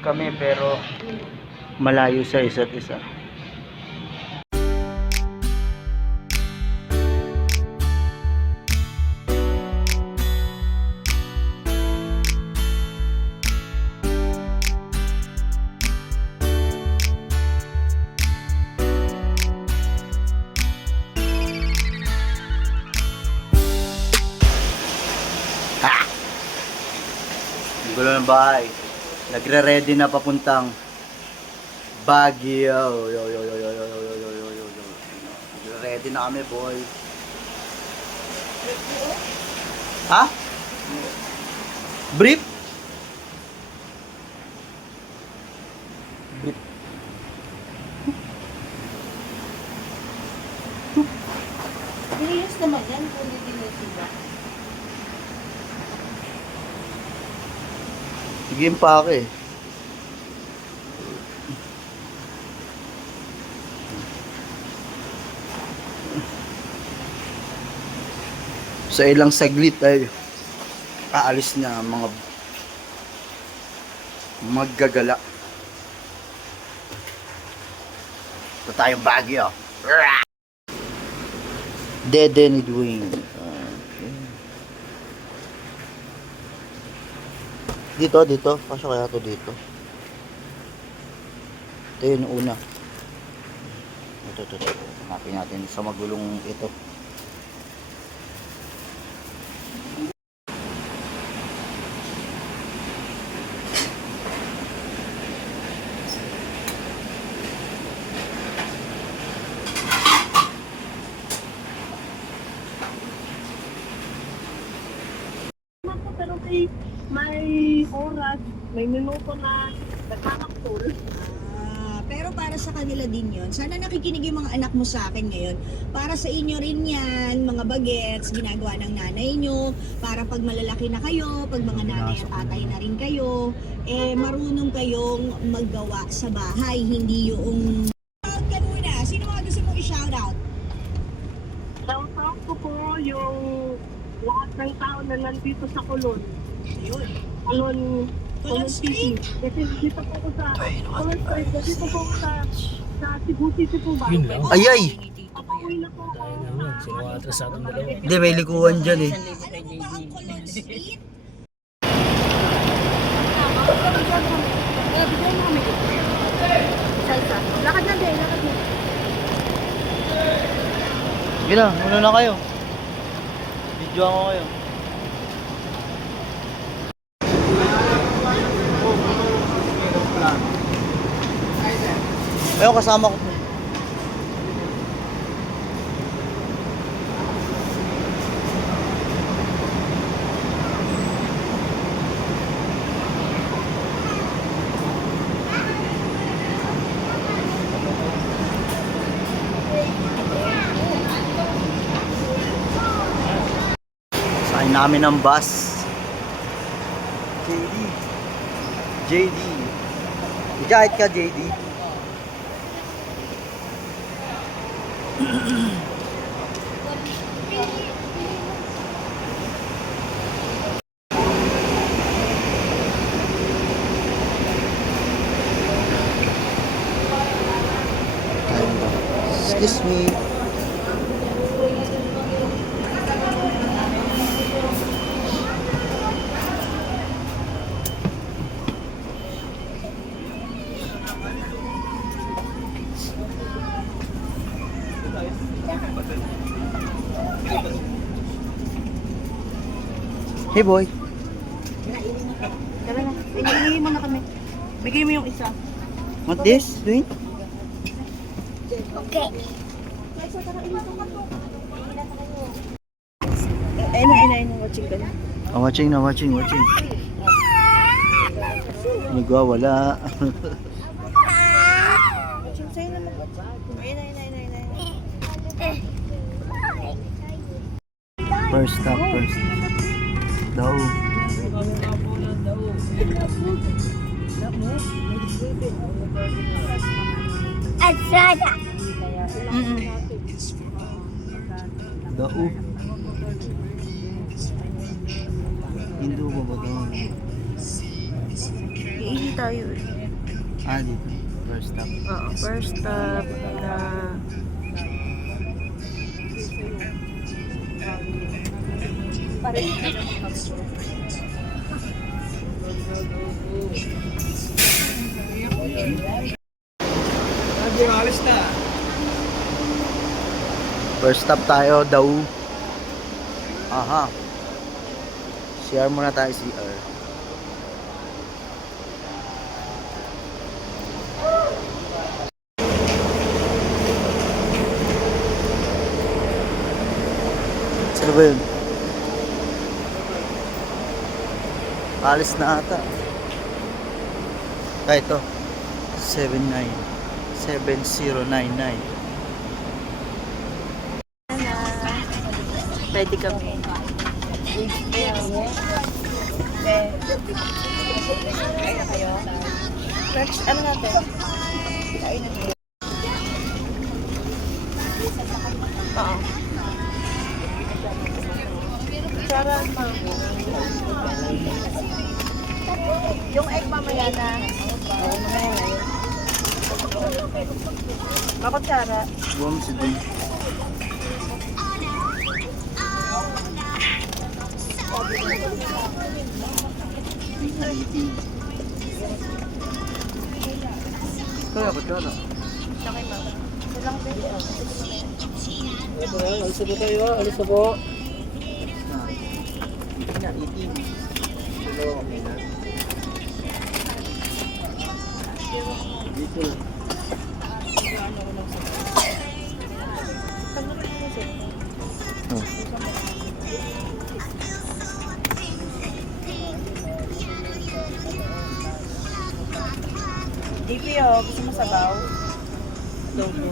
kami pero malayo sa isa't isa. Gulo ng bahay. Nagre-ready na papuntang Baguio. Nagre-ready na kami, boy. Ha? Brief? Brief. Serious naman yan, kung hindi na sila. Sige pa ako eh. Sa ilang saglit ay aalis na ang mga maggagala. Ito tayong Baguio. Dead and Edwin. Dito. Pasok kaya to dito. Ito yun una. Ito. Hanapin natin sa magulong ito. Pero may oras, may minuto na nagkakampul. Pero para sa kanila din yon. Sana nakikinig yung mga anak mo sa akin ngayon. Para sa inyo rin yan, mga bagets, ginagawa ng nanay nyo. Para pag malalaki na kayo, pag mga nanay at tatay na rin kayo, marunong kayong maggawa sa bahay. Hindi yung... Shoutout ka muna. Sino mga gusto mong i-shoutout? Shoutout ko po yung lahat ng tao na nandito sa Colon. Ayun. Colon Street. City. Kasi dito po ko sa Colon Street. Kasi dito po ko sa Cebu City po ba? Yun lang. Ayay! Pauwi na po ako. Sino atras sa atong dalawa? Hindi, may likuan dyan eh. Alam mo ba ang Colon Street? Lakad na din, lakad na. Sige na, muna na kayo. Video ako kayo. Ayun, kasama ko. Sakay namin ng bus. JD. Ijahit ka, JD. Excuse me. Hey boy. Tara na. Bigay mo na kami. Bigay mo yung isa. What this? Doing? Okay. Ayun. Watching ka na. Oh, watching. Nagwawala. Watching sa'yo na mag-watching. Ayun. First stop. Daw. Asada. Daw. Indo ba ito? tayo eh. Dito. First stop. Oo, first stop na First stop tayo daw. Aha. CR muna tayo, CR. Saan ba yun? Alis na ata. Ito. 7099. ready kami. Next, ano natin? Oo. Sarap mango. Yung egg mamaya na. Bakit Sara? Buwan si Dun. Kaya ba kaya? Alis na po tayo, alis na po. Dito lang. DP gusto mo sabaw? Logo?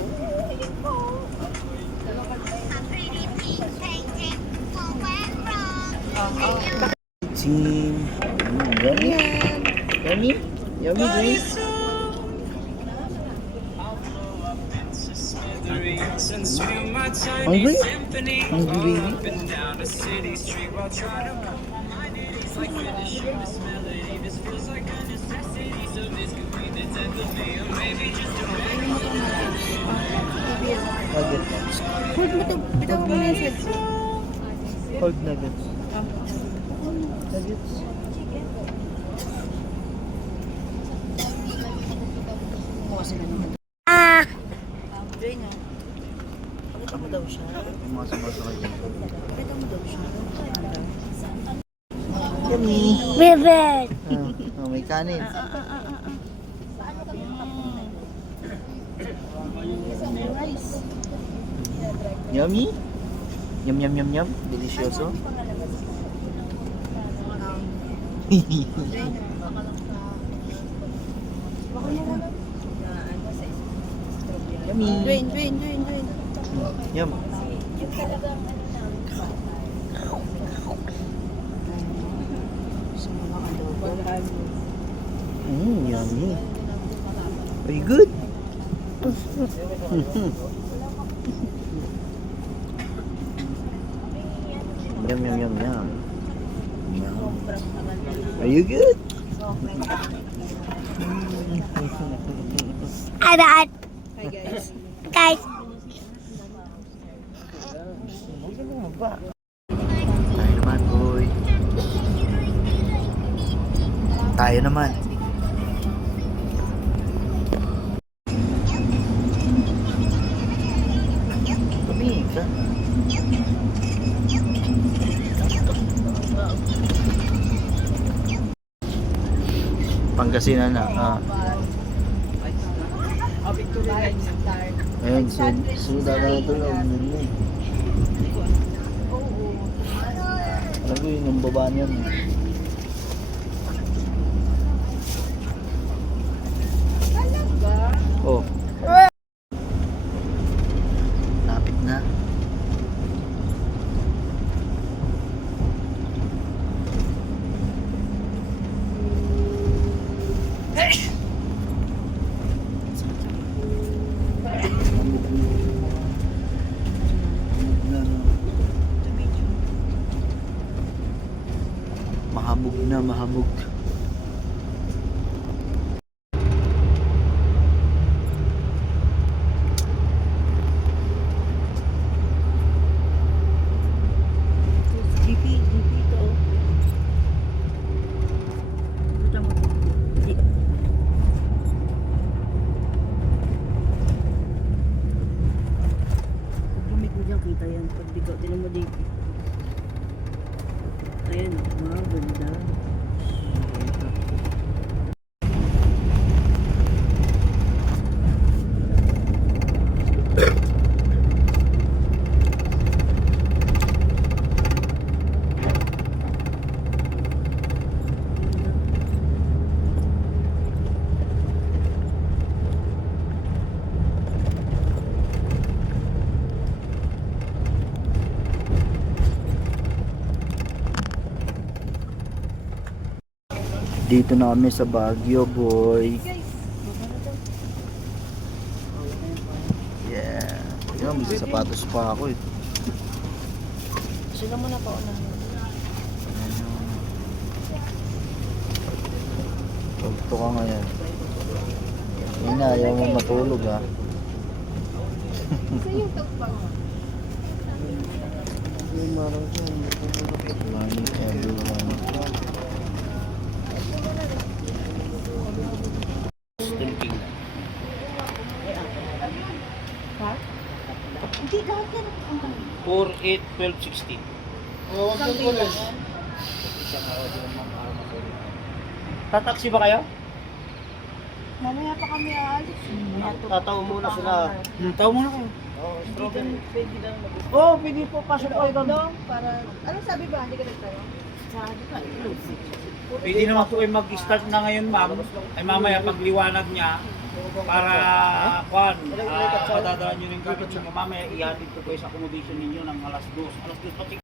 Team. Yummy. Yummy. Yummy drink. Hungry? Hungry baby? Nuggets. Hold mo ito. Bitaw mo na yung Cold nuggets. Nuggets. Joy na. Pakita mo daw siya. Masa-masa kayo. Pakita mo daw siya. Yummy. Bebet! May kanin. Yummy? Yum yum yum yum. Delicioso. Yummy. Join. Yum. Yummy. Very good. Yum yum yum yum. Are you good? Hi guys. Guys. Tayo naman, boy. Tayo naman. Tumingin ka. Pangasinan na. Ayun, suda na ito lang. Alam ko yun, yung baba niyan. Oh. Lapit na. Mahabog na, mahabog. Dito na kami sa Baguio, boy. Yeah. Yung may sapatos pa ako eh. Sila muna pa una. Pagto ka ngayon. Hindi na, ayaw mo matulog ha. Morning everyone. Hindi, lahat yan. 4, 8, 12, 16. Tataksi ba kayo? Mamaya pa kami aalis. Tataw muna sila. Tataw muna kayo. Oo, pwede po. Pasok kayo doon. Para, anong sabi ba? Hindi ka nagtayo? Pwede naman po ay mag-start na ngayon, ma'am. Ay mamaya pagliwanag niya para padadaan nyo ng gamit nyo. Mamaya ihatid ko kayo sa accommodation ninyo ng alas 2. Alas 2 pati.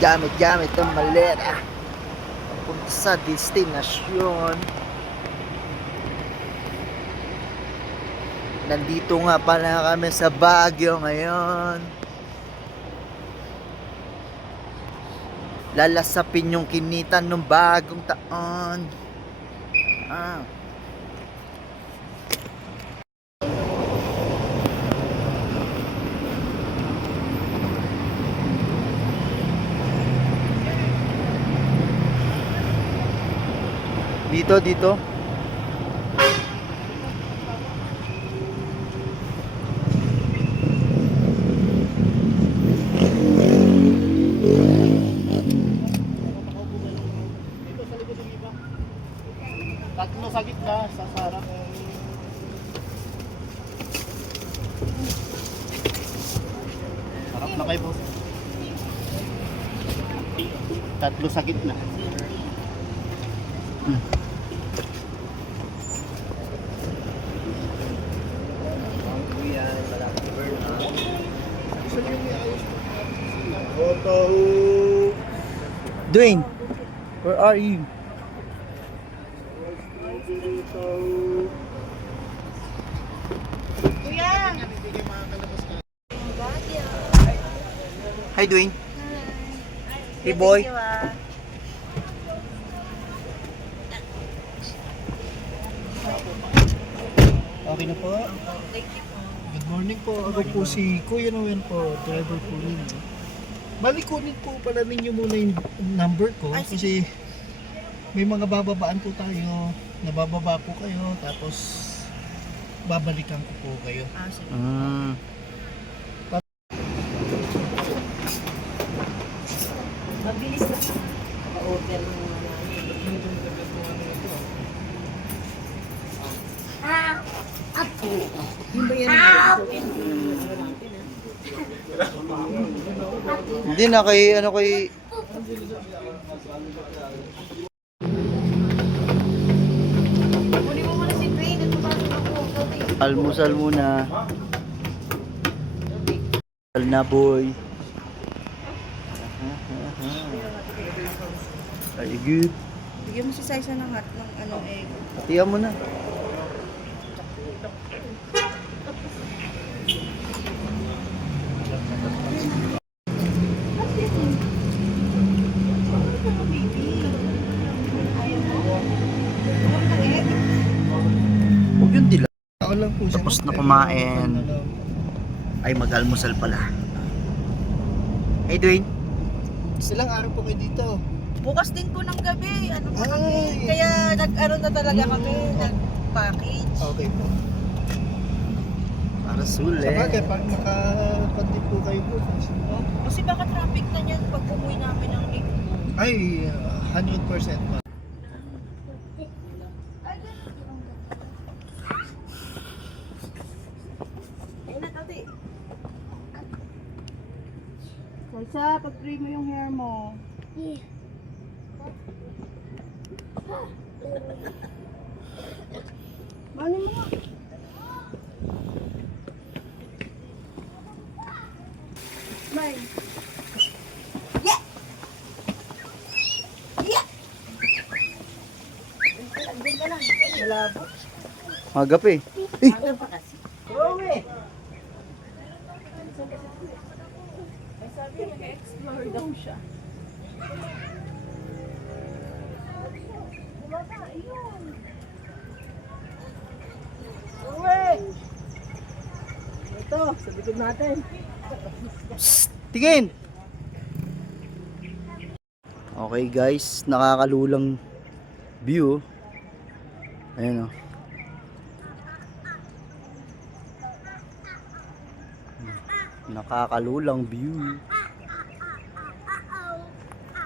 Gamit ang maleta. Papunta sa destinasyon. Nandito nga pala kami sa Baguio ngayon. Lalasapin yung kinitan ng bagong taon. Ah. Dito. Tatlo sa gitna, sa sarap. Sarap na kayo, boss. Tatlo sa gitna. Dwayne, where are you? Hi Dwayne. Hey boy. Okay na po. Good morning po. Ako po si Kuya Noel po, driver po ninyo. Bali kunin po pala ninyo muna yung number ko kasi may mga bababaan po tayo. Nabababa po kayo tapos babalikan ko po kayo. Mm. Mabilis na. Order mo na. Hindi na kay Kunin mo muna si Dwayne. Ito ba ako? almusal muna. Almusal na boy. Are you good? Bigyan mo si Saisa ng hot ng egg. Hatiyan mo na. Huwag yung dila. Ako lang po siya. Tapos na kumain. Ay, mag-almusal pala. Hey Dwayne. Silang araw po kayo dito. Bukas din po ng gabi. Ano pa Ay. kami? Kaya nag-ano na talaga kami. Nag-package. Okay po. Para sulit. Sa bagay, pag nakakontin po kayo po. Kasi baka traffic na yan pag umuwi namin ng linggo. Ay, 100% po. Ayun na, tati. Saisa, pag-pray mo yung hair mo. Ano mo nga? Magap eh. Eh! Ano pa kasi? Explore daw siya. Ito, sa likod natin. Tingin! Okay guys, nakakalulang view. Ayan o. Nakakalulang view.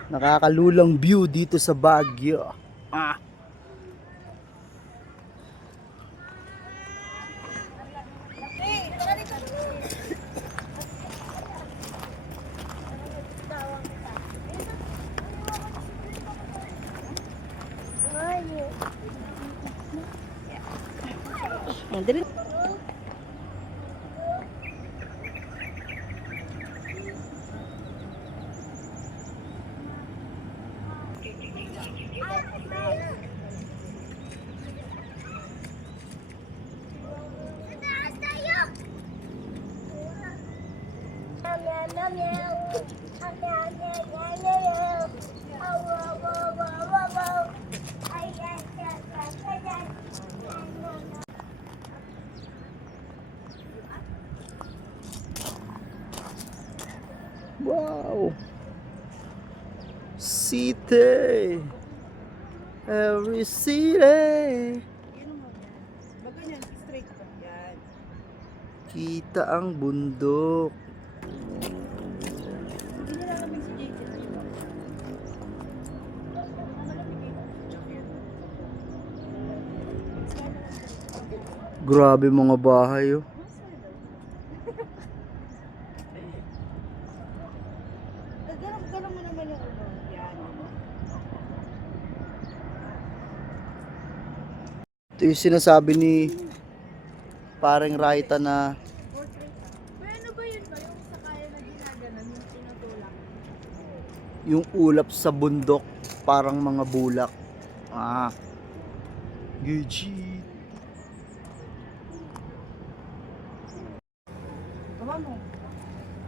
Nakakalulang view dito sa Baguio. Ah. Wow! City! Every city! Kita ang bundok. Grabe mga bahay oh. Ito yung sinasabi ni parang Raita na Ano ba yun ba? Yung sakaya na ginaganan, yung tinutulak. yung ulap sa bundok parang mga bulak. Ah. Gucci.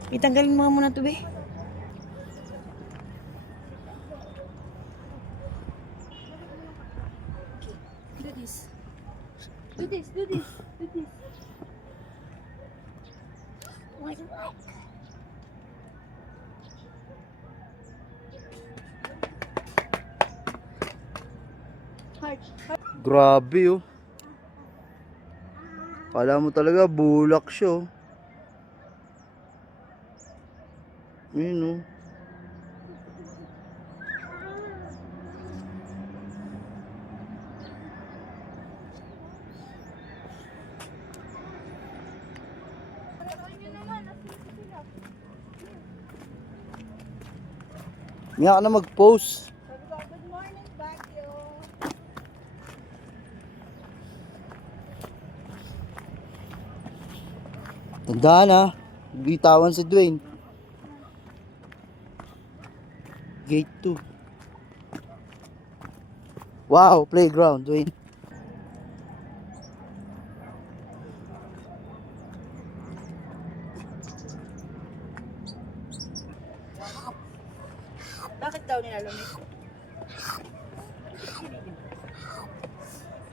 Itanggalin mo muna ito, be. Do this. Do this, do this, do this. What? Grabe oh. Kala mo talaga bulak siya oh. Yun oh. Nga ka na mag-post. Good morning, Baguio. Tandaan ha. Bitawan si Dwayne. Gate 2. Wow, playground, Dwayne. Bakit daw nilalamig?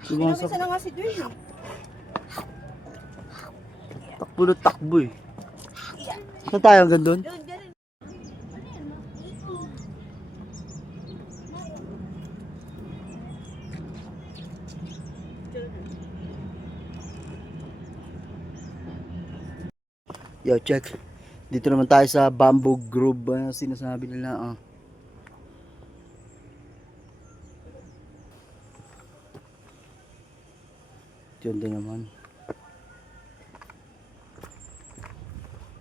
Sumasak. Pinamisa na nga si Dwayne. Takbo na takbo eh. Saan tayo hanggang doon? Doon, ganun. Yo, check. Dito naman tayo sa Bamboo Grove. Ano sinasabi nila? Ah. Yun din naman.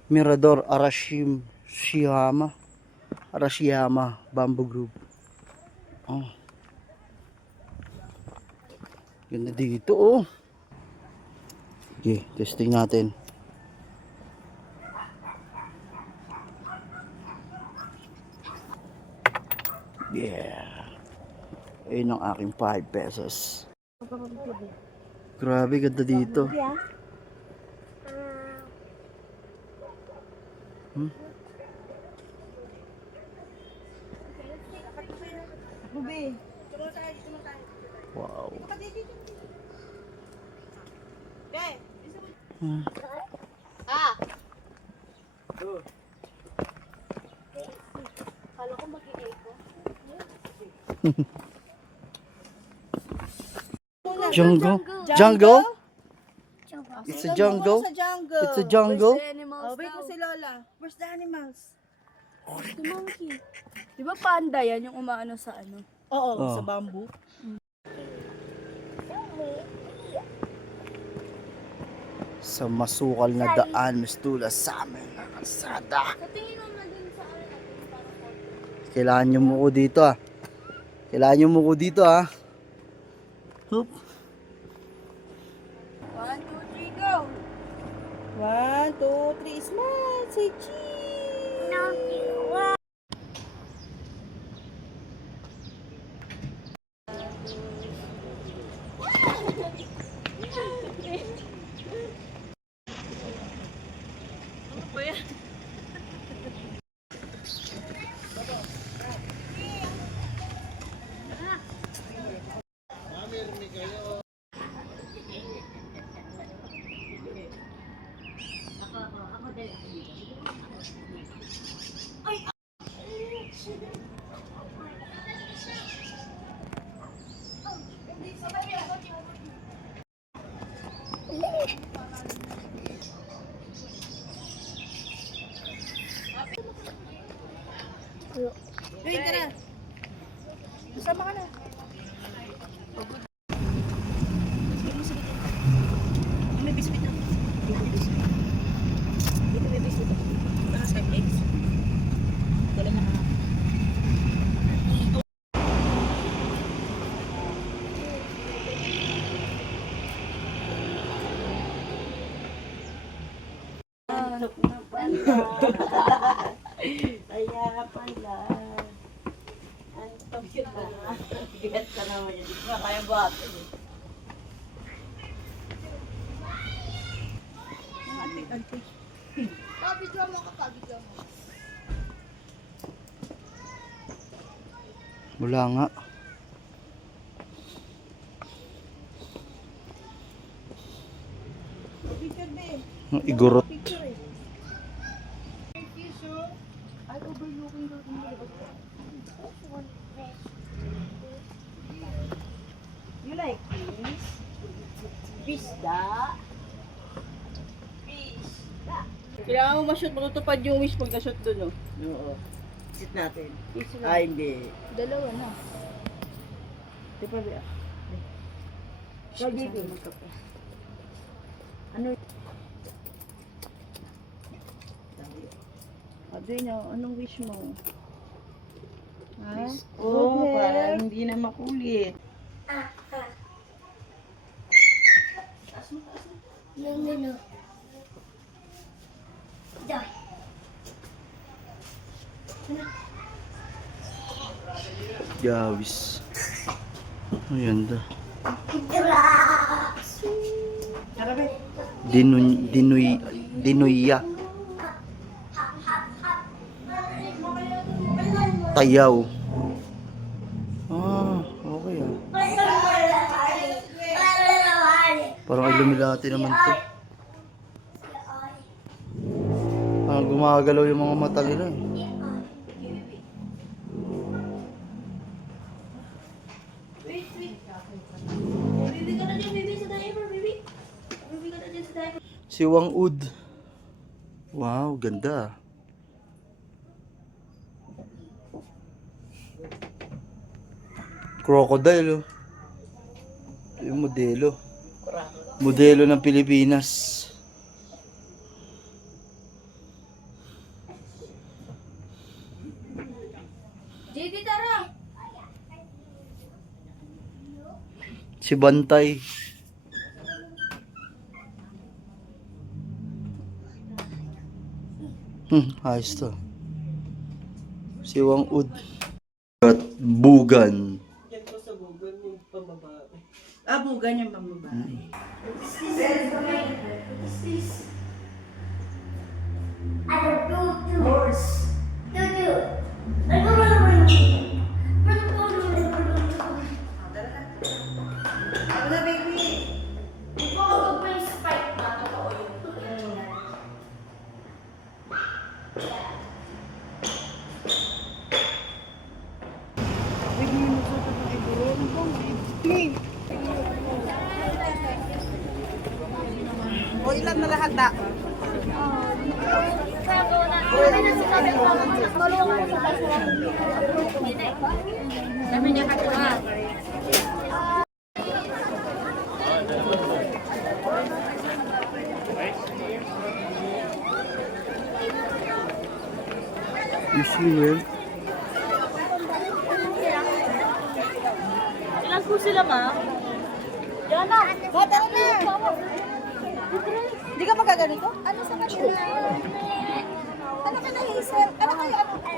Mirador Arashiyama. Arashiyama Bamboo Grove. Oh. Ganda dito oh. Okay, testing natin. Yeah. Ayun ang aking 5 pesos. Grabe, ganda dito. Hmm? Wow. Hmm. Jungle? Jungle? It's a jungle? Sa jungle. It's a jungle? Where's the animals? Oh, wait mo si Lola. Where's the animals? The monkey. Di ba panda yan yung umaano sa ano? Oo, Oh. sa bamboo. Sa masukal na daan, mistula sa amin na kalsada. Sa tingin mo na dun sa ano natin para Kailangan nyo muko dito ah. Kailangan nyo muko dito ah. Hup. 1, 2, 3, go! 1, 2, 3, smile! Say cheese! Hey, tara! Masama ka na. May biscuit na. Dito may biscuit. Para sa eggs. Dala na ka. Kaya pala. Ang tawid na. Bigat ka naman yun. Di ba kaya bata eh. Pabidyo mo ka, pabidyo mo. Wala nga. Picture din. Ang igurot. Picture eh. You like fish? Fish da? Fish da. Kailangan mo ma-shoot, matutupad yung wish pag na-shoot dun, oh. Oo. Shoot natin. Ay, hindi. Dalawa na. Di pa ba? Sabi ko. Ano? Sabi niyo, anong wish mo? Ha? Oh, para hindi na makulit. Yawis. Ayan da. Dinuya. Tayaw. Ah, okay ah. Parang Illuminati naman to. Parang gumagalaw yung mga mata nila eh. Si Wang Ud. Wow, ganda. Crocodile oh. Ito yung modelo. Modelo ng Pilipinas. JD, tara! Si Bantay. Ayos to. Si Wang Ud. At Bugan. Ah, tulugan yung pambabae. O ilan na lahat da? You see well? Ilan po sila, ma? Yana! Bata na! Hindi ka magaganito? Ano sa kanila? Ano ka na, Hazel? Ano kayo? Ano?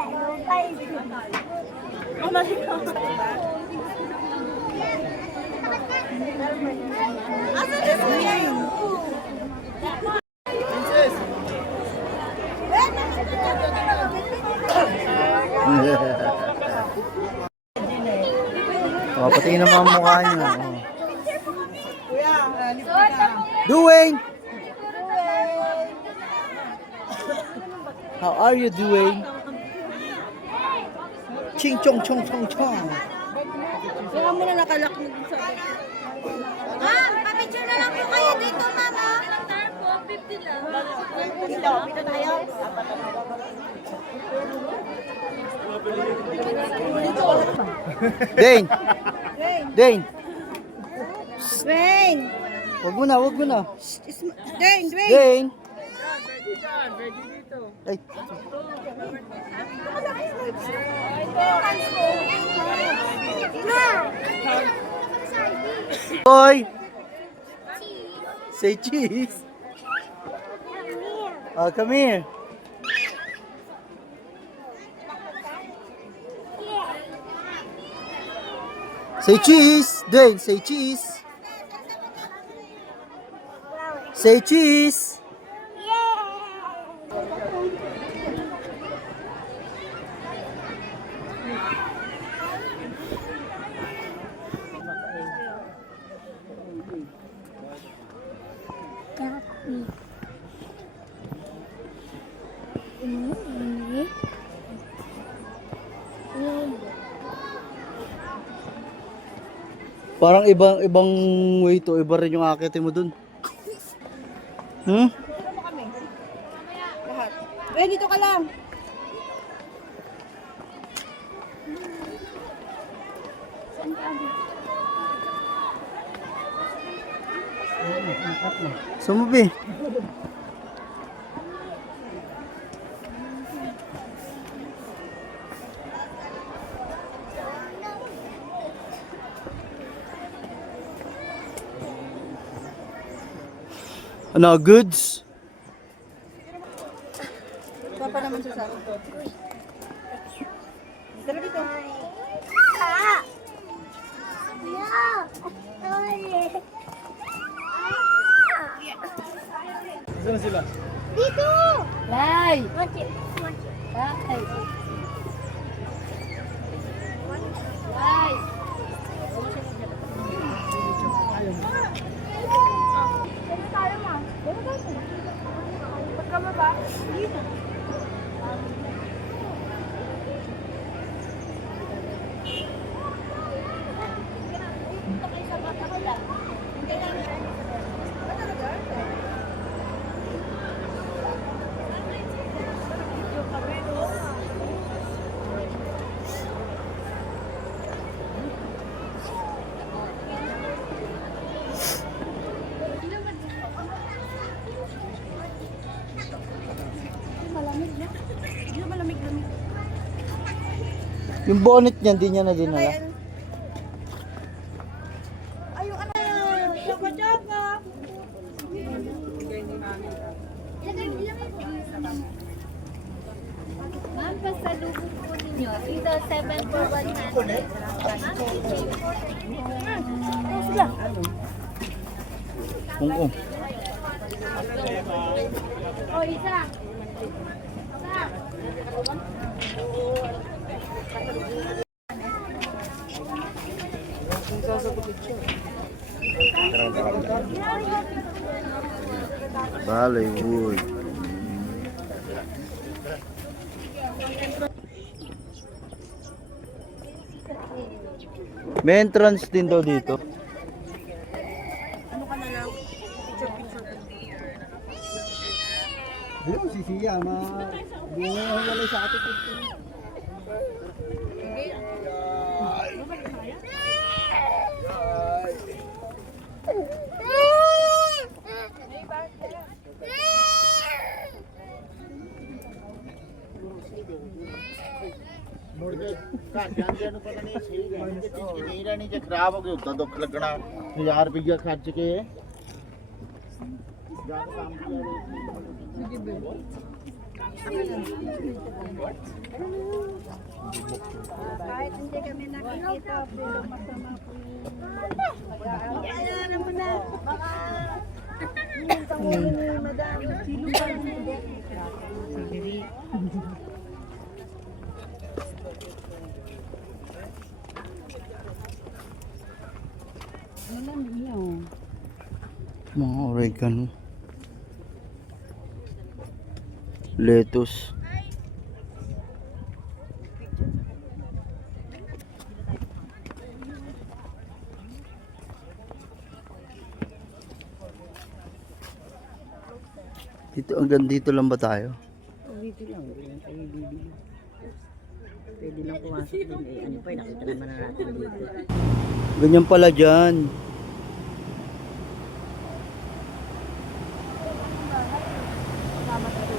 Asa na siya? Oh, pati naman ang mukha niyo. Oh. Kuya, lipat na. Dwayne! How are you, Dwayne? Ching chong chong chong chong. Kaya mo na nakalak mo sa Ma'am, pa-picture na lang po kayo dito, mama. Dito tayo. Dane! Dane! Dwayne! Wag mo na, wag mo na. Dwayne! Dwayne! Dane! Ay, boy! Say cheese! Oh, come here. Say cheese! Dane, say cheese! Say cheese! Parang ibang way to, iba rin yung akitin mo dun. Hmm? Lahat. Dwayne, dito ka lang. Sumubi. Ano, goods? Papa naman sa sakin to. Dito dito. Saan sila? Lai! Lai! Yung bonnet niya, hindi niya na dinala. Ay, yung ano yun? Choco-choco! Ma'am, pasalubong po ninyo. Ito, 7 for 100. Ma'am, Diyan. Oo. O, isa. Bollywood. May entrance din daw dito. Ayun, si Sia, buwalay sa atin. खराब हो गया होता दुख लगना 1000 रुपया खर्च के Kahit hindi kami nakikita, pero masama po yung... Ayan mo na. Baka... Yung tangunin ni madam. Sino ba hindi? Mga oregano. Lettuce. Dito, hanggang dito lang ba tayo? Dito lang, tayo bibili. Pwede lang pumasok din eh. Ano pa, nakita naman na natin dito. Ganyan pala dyan.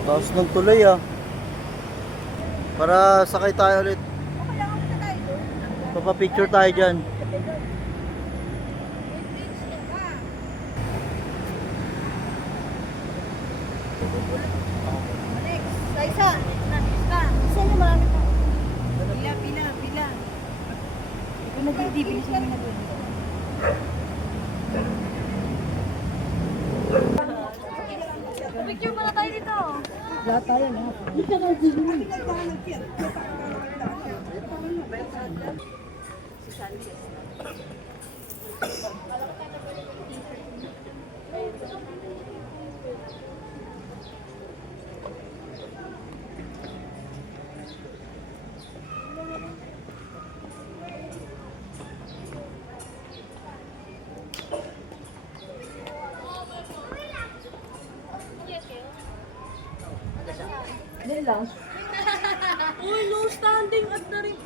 Taos ng tulay ah. Para sakay tayo ulit. Papapicture tayo dyan. Isa. Saan yung marami pa? Pila. Ito nag-ibig siya na doon. Picture muna tayo dito. Uy, no standing at na rin.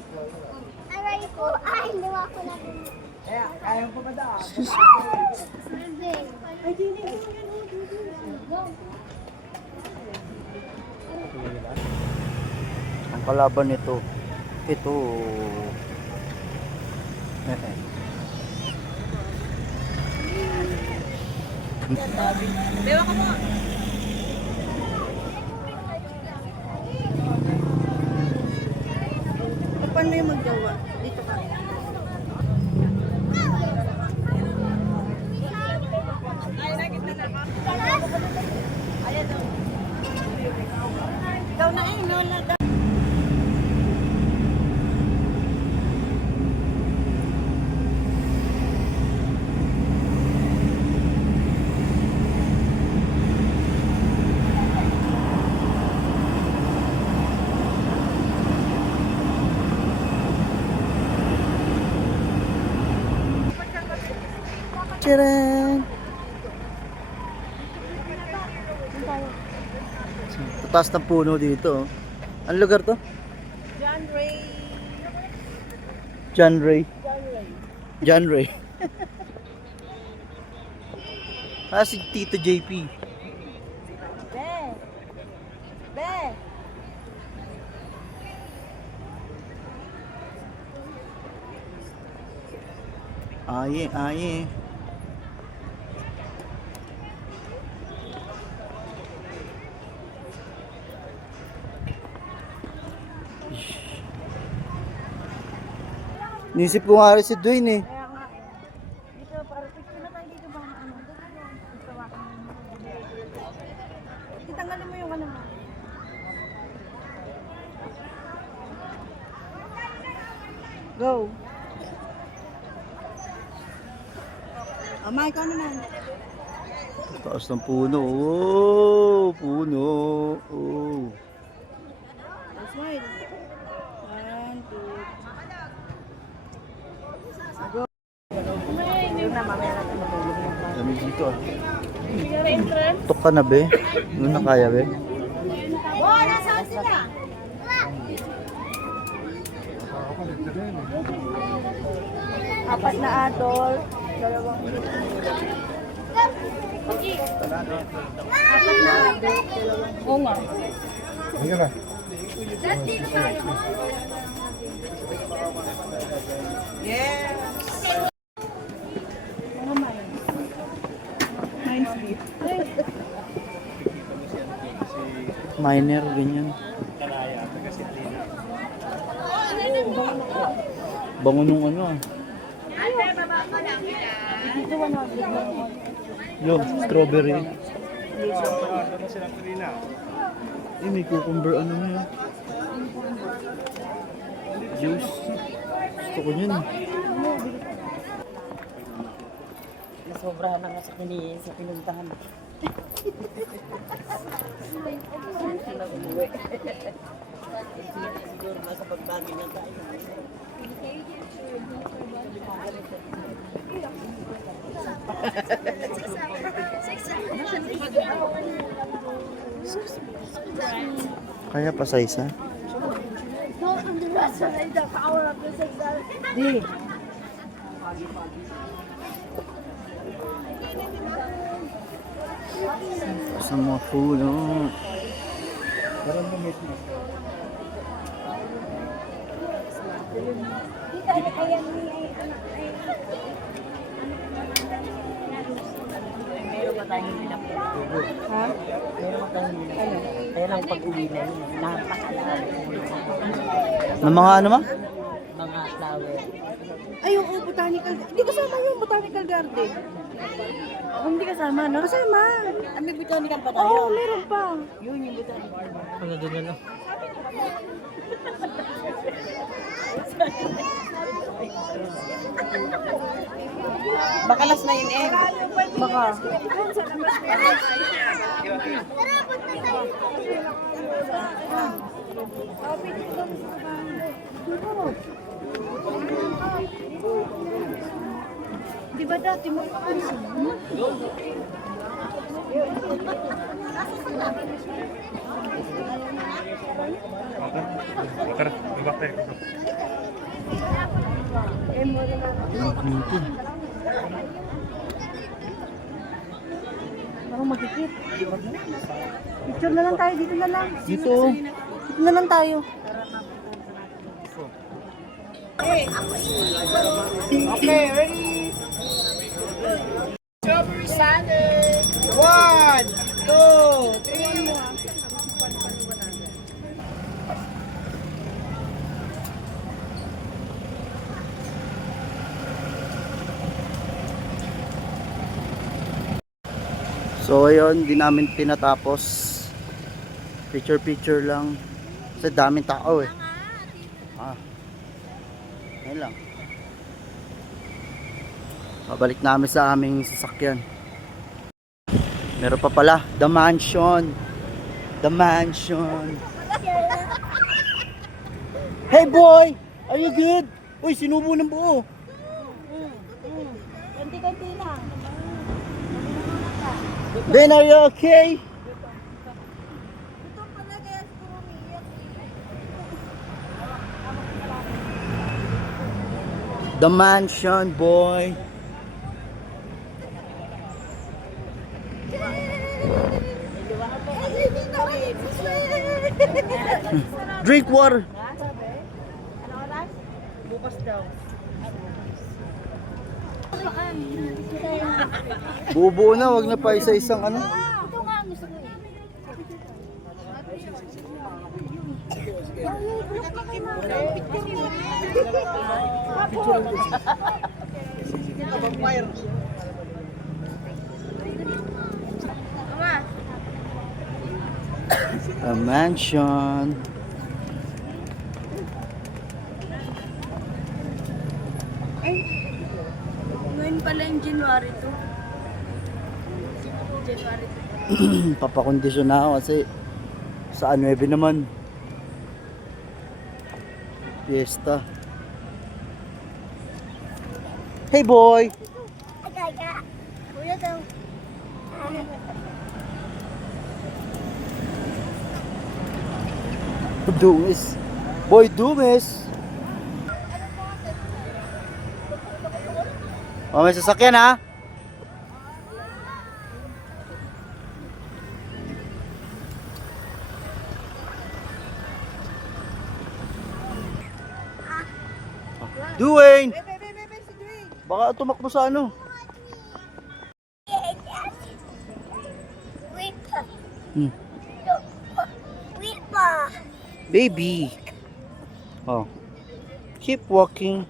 Aray ko. Ay, liwa ko na din. Kaya ko ba daw? Hindi. Ay, di. Ang kalaban nito. Ito. Bewa ka mo. Paano yung maggawa? Dito ka. Ikaw na eh, Lola. Tcharan! Taas ng puno dito. Ang lugar to? John Ray. John Ray. John Ray. Si Tito JP. Be. Aye. Nisip ko nga rin si Dwayne eh. Kaya nga eh. Dito para naman. Go. Ama, ikaw naman. Taas ng puno. Oh, puno. Oh. Smile. 1, 2. Dami dito ah. Tok ka na be. Ano na kaya be? Oh, nasaan sila? Apat na adult, 2 Apat na adult, 2. Oo nga. Mga mines. Mines beef. Miner, ganyan. Bango nung ano ah. Dito 100 lang. Yo, strawberry. Eh, may cucumber ano na yun. Juice. Gusto ko yun. Nasobrahan na nga sa pinuntahan. Siguro nasa pagbagin na tayo. Kaya pa size ha? Di. Sa mga puno. Meron ba tayong hindi na Ha? Meron ba tayong hindi na Kaya lang pag-uwi na yun, napakalaman. Na mga ano ma? Mga flower. Ay, yung botanical. Hindi kasama yung botanical garden. Hindi kasama, no? Kasama. May botanical pa tayo? Oo, meron pa. Yun yung botanical. Ano doon na lang? Baka last na yun eh. Baka. Di ba dati mo parang magkikit. Picture na lang tayo, dito na lang. Dito. Dito na lang tayo. Okay, ready? Strawberry salad. 1, 2, 3. So ayun, di namin tinatapos. Picture lang. Kasi daming tao eh. Ayun lang. Babalik namin sa aming sasakyan. Meron pa pala, The Mansion. The Mansion. Hey boy! Are you good? Uy, sinubo ng buo. Kanti-kanti lang. Ben, are you okay? The Mansion, boy. Drink water. Bukas daw. Bubuo na, wag na pa isa-isang ano. Ito nga, gusto ko eh. Mama. The mansion. Ngayon pala yung January 2. January 2. Papakondisyon na ako kasi sa 9 naman. Fiesta. Hey boy! Kuya daw. Dumis. Boy, Dumis! Oh, may sasakyan ha? Duwayne! Baka tumakbo sa ano? Hmm. Baby. Oh. Keep walking.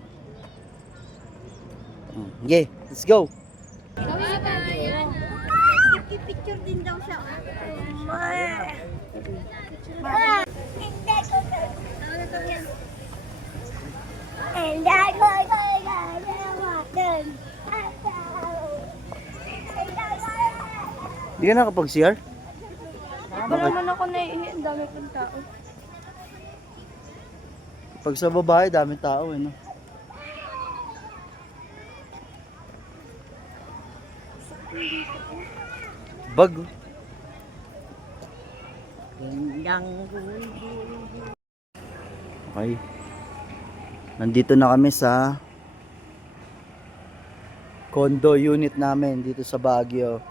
Yeah, let's go. Picture din daw siya. Di ka nakapag-CR? Ba naman ako naiihi, ang dami pang tao. Pag sa babae, daming tao eh, no? Bag. Oh. Okay. Nandito na kami sa condo unit namin dito sa Baguio.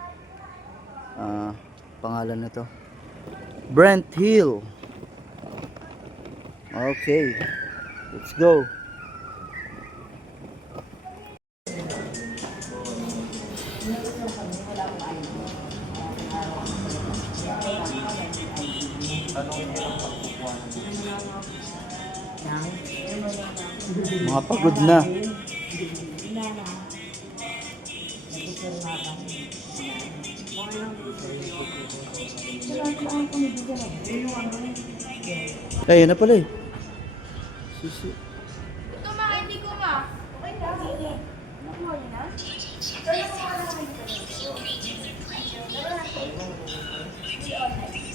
Pangalan na to Brent Hill. Okay, let's go. Mga pagod na. Ay, yun na pala eh. Susi. Ito ma, hindi ko ma.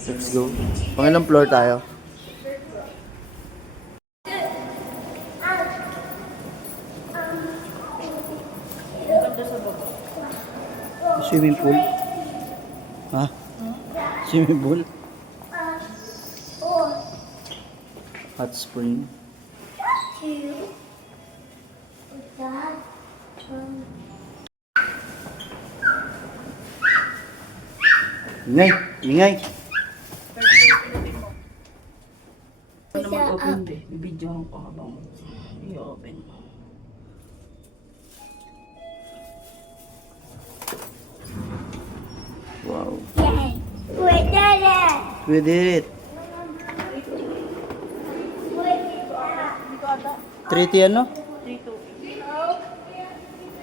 Let's go. Pangilang floor tayo? Swimming pool? Ha? Swimming pool? Hot spring? Ingay! Ingay! Ano mag-open ba? Bibidyohan ko habang i-open. Wow. We did it! We did it. 3T ano?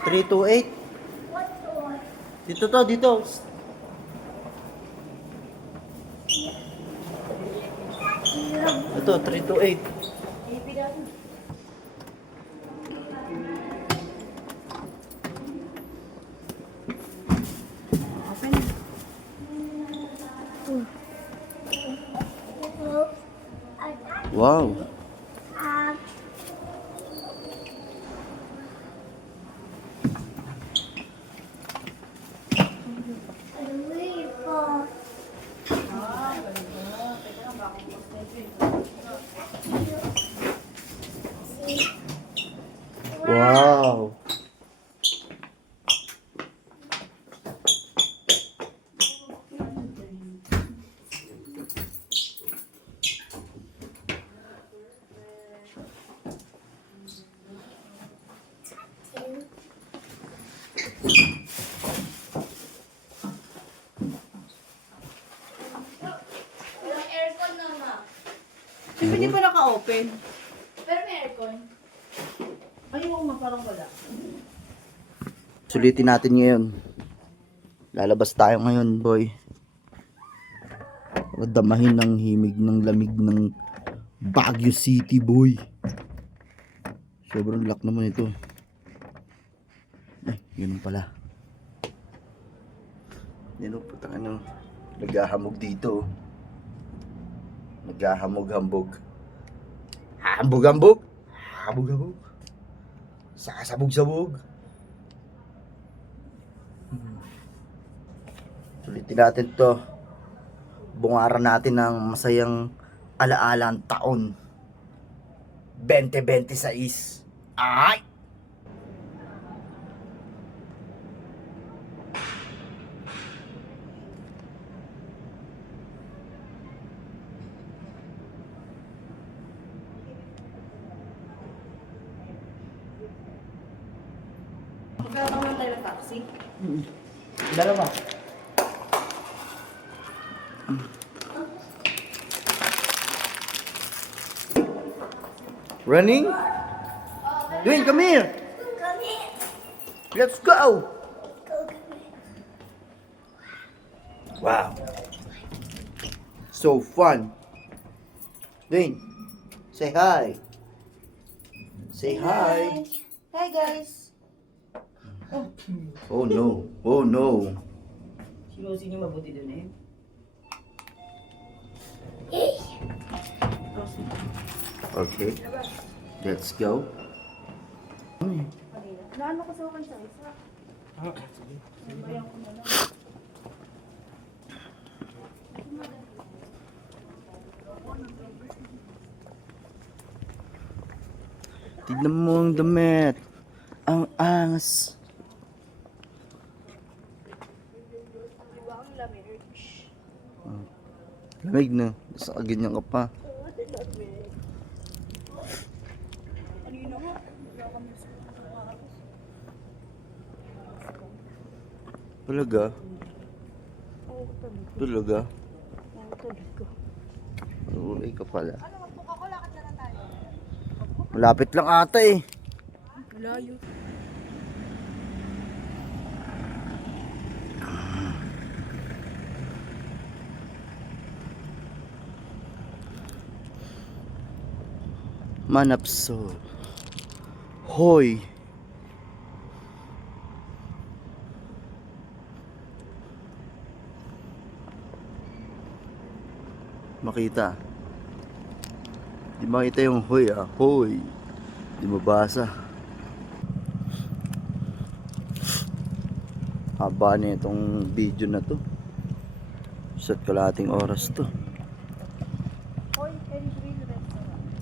328. Dito to, dito. Ito, 328. Wow. Wow. Walang aircon na ma. Hindi pa naka-open. Pero may aircon. Ayaw nga, parang wala. Sulitin natin ngayon. Lalabas tayo ngayon, boy. Para damahin ang himig ng lamig ng Baguio City, boy. Sobrang lak naman ito. Ay, ganun pala. Yan o, putang ano. Naghahamog dito. Naghahamog-hambog. Hambog-hambog. Hambog-hambog. Sasabog-sabog. Sulitin natin to. Bungaran natin ng masayang alaala ang taon 2026. Ay! Magkakaroon tayo ng taxi. Dalawa. Running? Dwayne, come here. Let's go. Wow. So fun. Dwayne, say hi. Say hi. Hi guys. Oh no. Oh no. Sinusin niyo mabuti dun eh. Okay. Let's go. Naano ko sa akin sa isa. Tignan mo ang damit. Ang angas. Diba ang lamig? Lamig na. Sa ganyan ka pa. Kanina nga. Wala kami sa Talaga? Oo, talaga. Talaga? Oo, talaga. Ulay ka pala. Malapit lang ata eh. Malayo. Manapso. Hoy. Makita. Di makita yung hoy ah. Hoy. Di mabasa. Haba na itong video na to. Isa't kalahating oras to. Point and Grill Restaurant.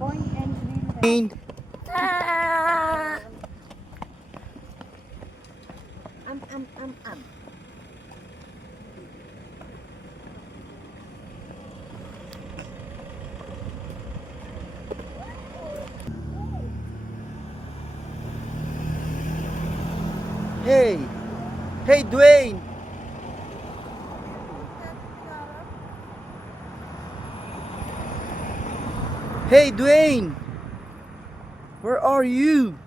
Point and Grill Restaurant. Hey! Hey, Dwayne! Hey, Dwayne! Where are you?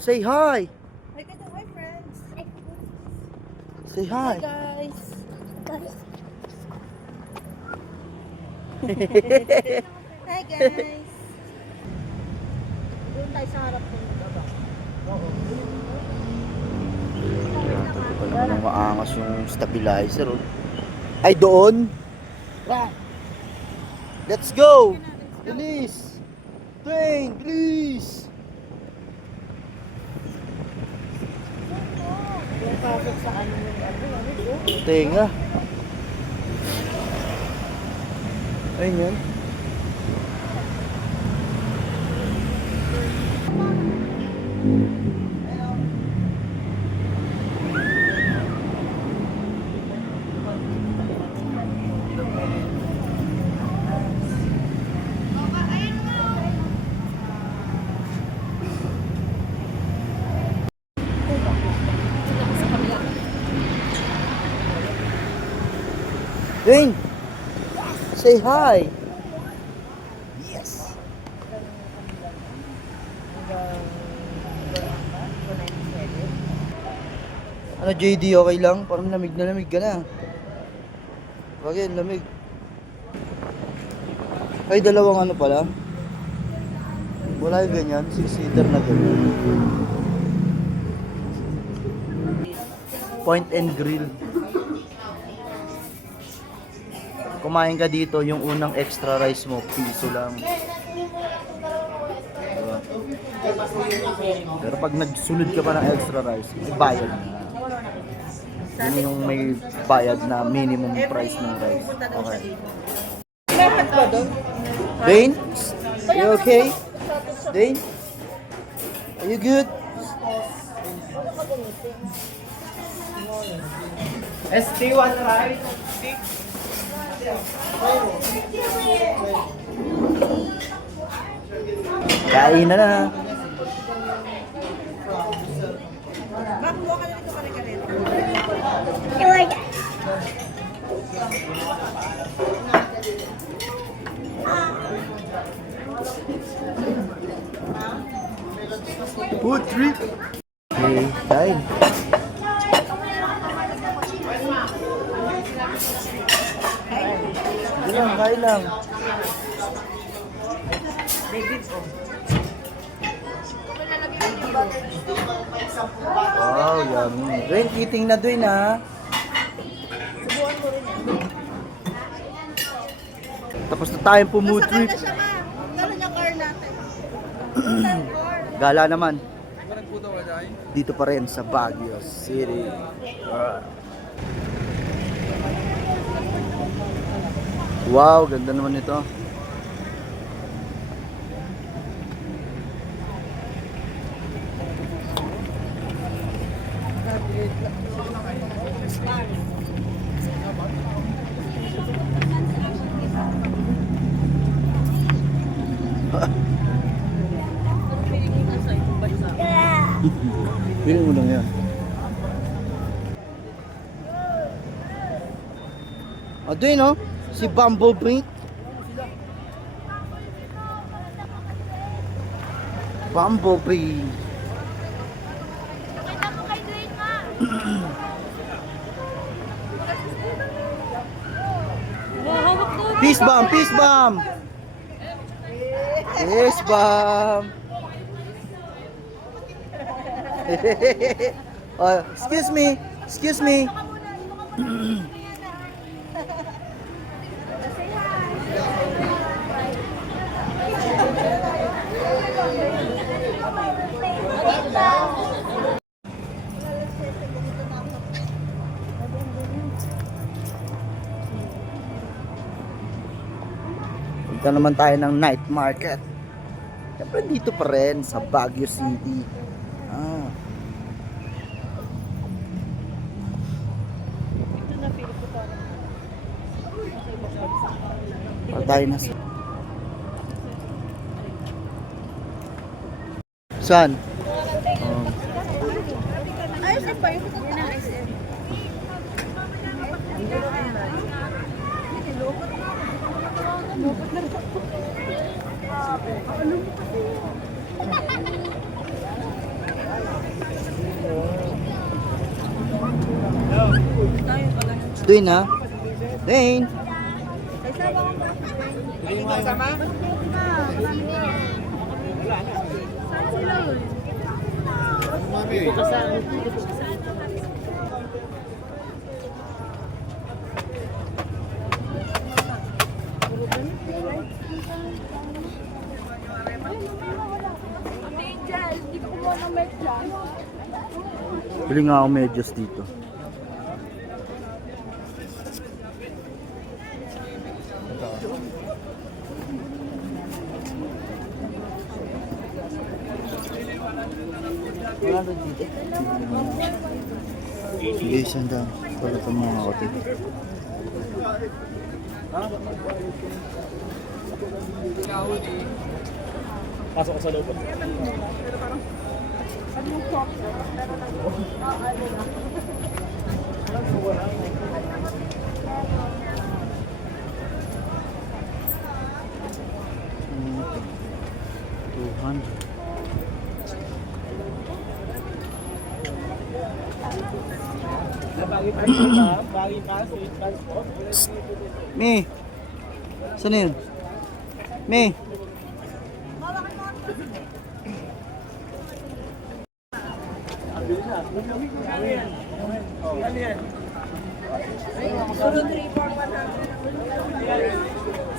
Say hi! Hi, hi friends. Say hi! Guys. Hi guys. Doon tayo sa harap ng baba. Parang maangas yung stabilizer. Oh. Ay, doon! Let's go! Bilis! Dwayne, bilis! Yung pasok sa ano yung ano. Tenga. Ayun yan. Dwayne, say hi. Yes. Ano JD, okay lang? Parang lamig na lamig ka na. Bagay, lamig. Ay, dalawang ano pala? Wala yung ganyan, 6-seater na ganyan. Point and grill. Kumain ka dito, yung unang extra rice mo, piso lang. Diba? Pero pag nagsunod ka pa ng extra rice, may bayad na. Yun yung may bayad na minimum price ng rice. Okay. Dane? You okay? Dane? Are you good? ST1 right? Kain na na. Food trip. Okay, kain. Kain lang. Wow, yummy. Rain, eating na doon ha. Tapos na tayong pumood trip. Gala naman. Dito pa rin sa Baguio City. Wow, ganda naman ito. Piling mo lang yan. Doon no? Si Bumblebee. Bumblebee. Peace bomb, peace bomb. Peace bomb. Oh, excuse me. Excuse me. Punta naman tayo ng night market. Siyempre dito pa rin sa Baguio City. Tayo na sa... Saan? Ayos na pa yung SM. Doon na. Dane. Bili nga ako medyas dito. Wala ba dito? Sige, sanda. Wala pa mga kote. Pasok ko sa loob. $200. Me. Saan na yun? Me.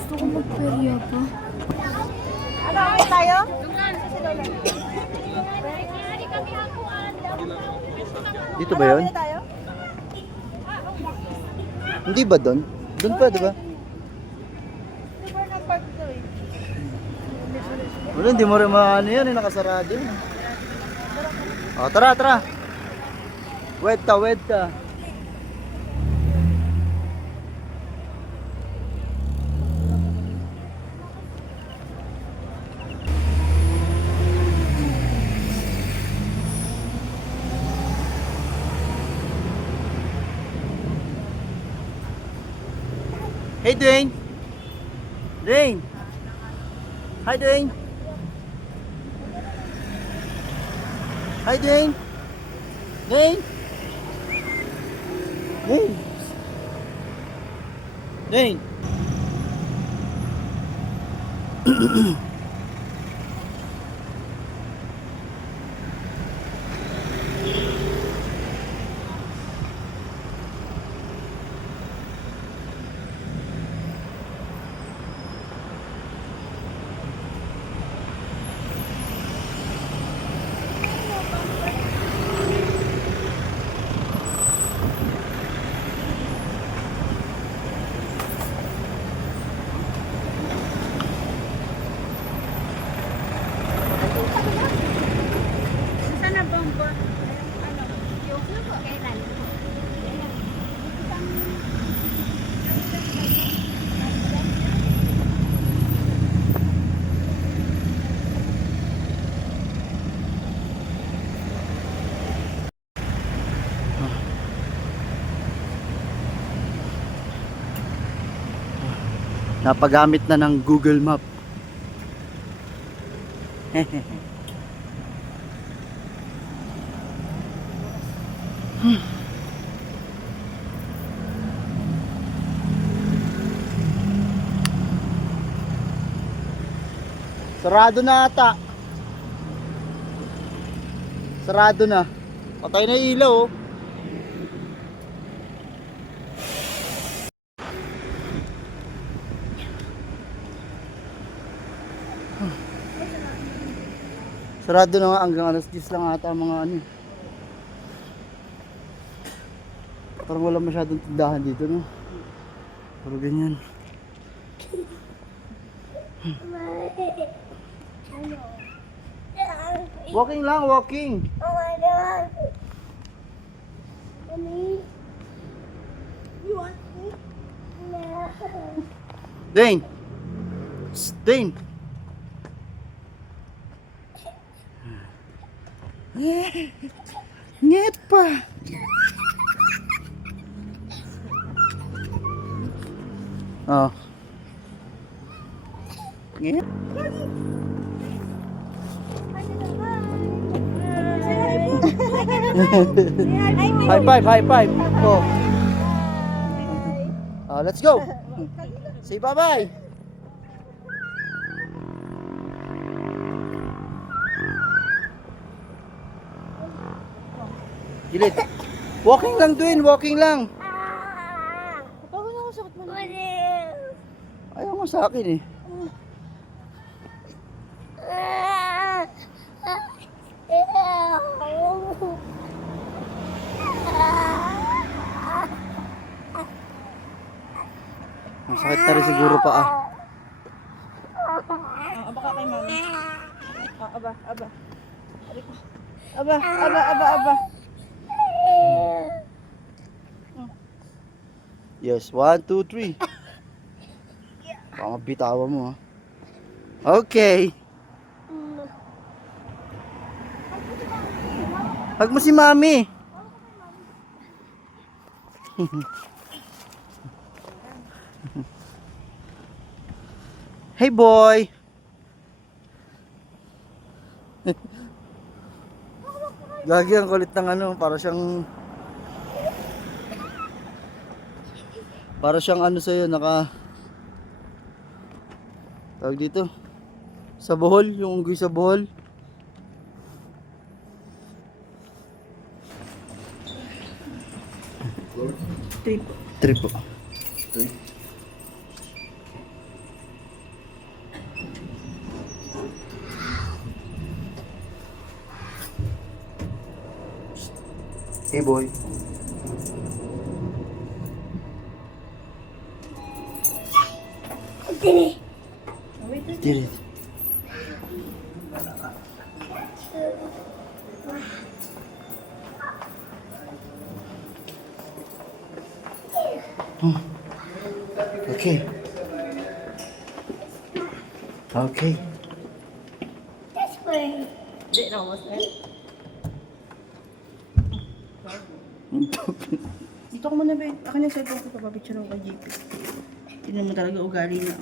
Gusto ko magperya pa. Dito ba yun? Hindi ba doon? Doon pa, di ba? Wala, hindi mo rin maano yan, nakasarado yun. O, tara, tara. Wedta, wedta. Hey Dwayne. Dwayne. Hi Dwayne. Hi Dwayne. Dwayne. Dwayne. Dwayne. Napagamit na ng Google Map. Sarado na ata. Sarado na. Patay na yung ilaw, oh. Sarado na nga hanggang alas 10 lang ata ang mga ano. Parang wala masyadong tindahan dito, no? Pero ganyan. Walking lang, walking. Dane. Dane. Nget pa. Oh. Nget. High five, high five. Oh. Let's go. Say bye-bye. Gilid. Walking lang, Dwayne. Walking lang. Ayaw mo sa akin eh. Masakit na rin siguro pa ah. Aba ka kay mami. Aba, aba. Aba, aba, aba, aba. Yes, 1, 2, 3. Baka mabitawan mo ha. Okay. Hug mo si mami. Hey boy. Gagi ang kulit ng ano, para siyang Para siyang ano sa'yo, tawag dito. Sa buhol, yung unggoy sa buhol. Trip po. Hey boy. Did it. Oh. Okay. Okay. Hindi na mas Dito ko muna, babe. Akin yung cellphone ko, papapicture ako kay JP. Tignan mo talaga ugali na.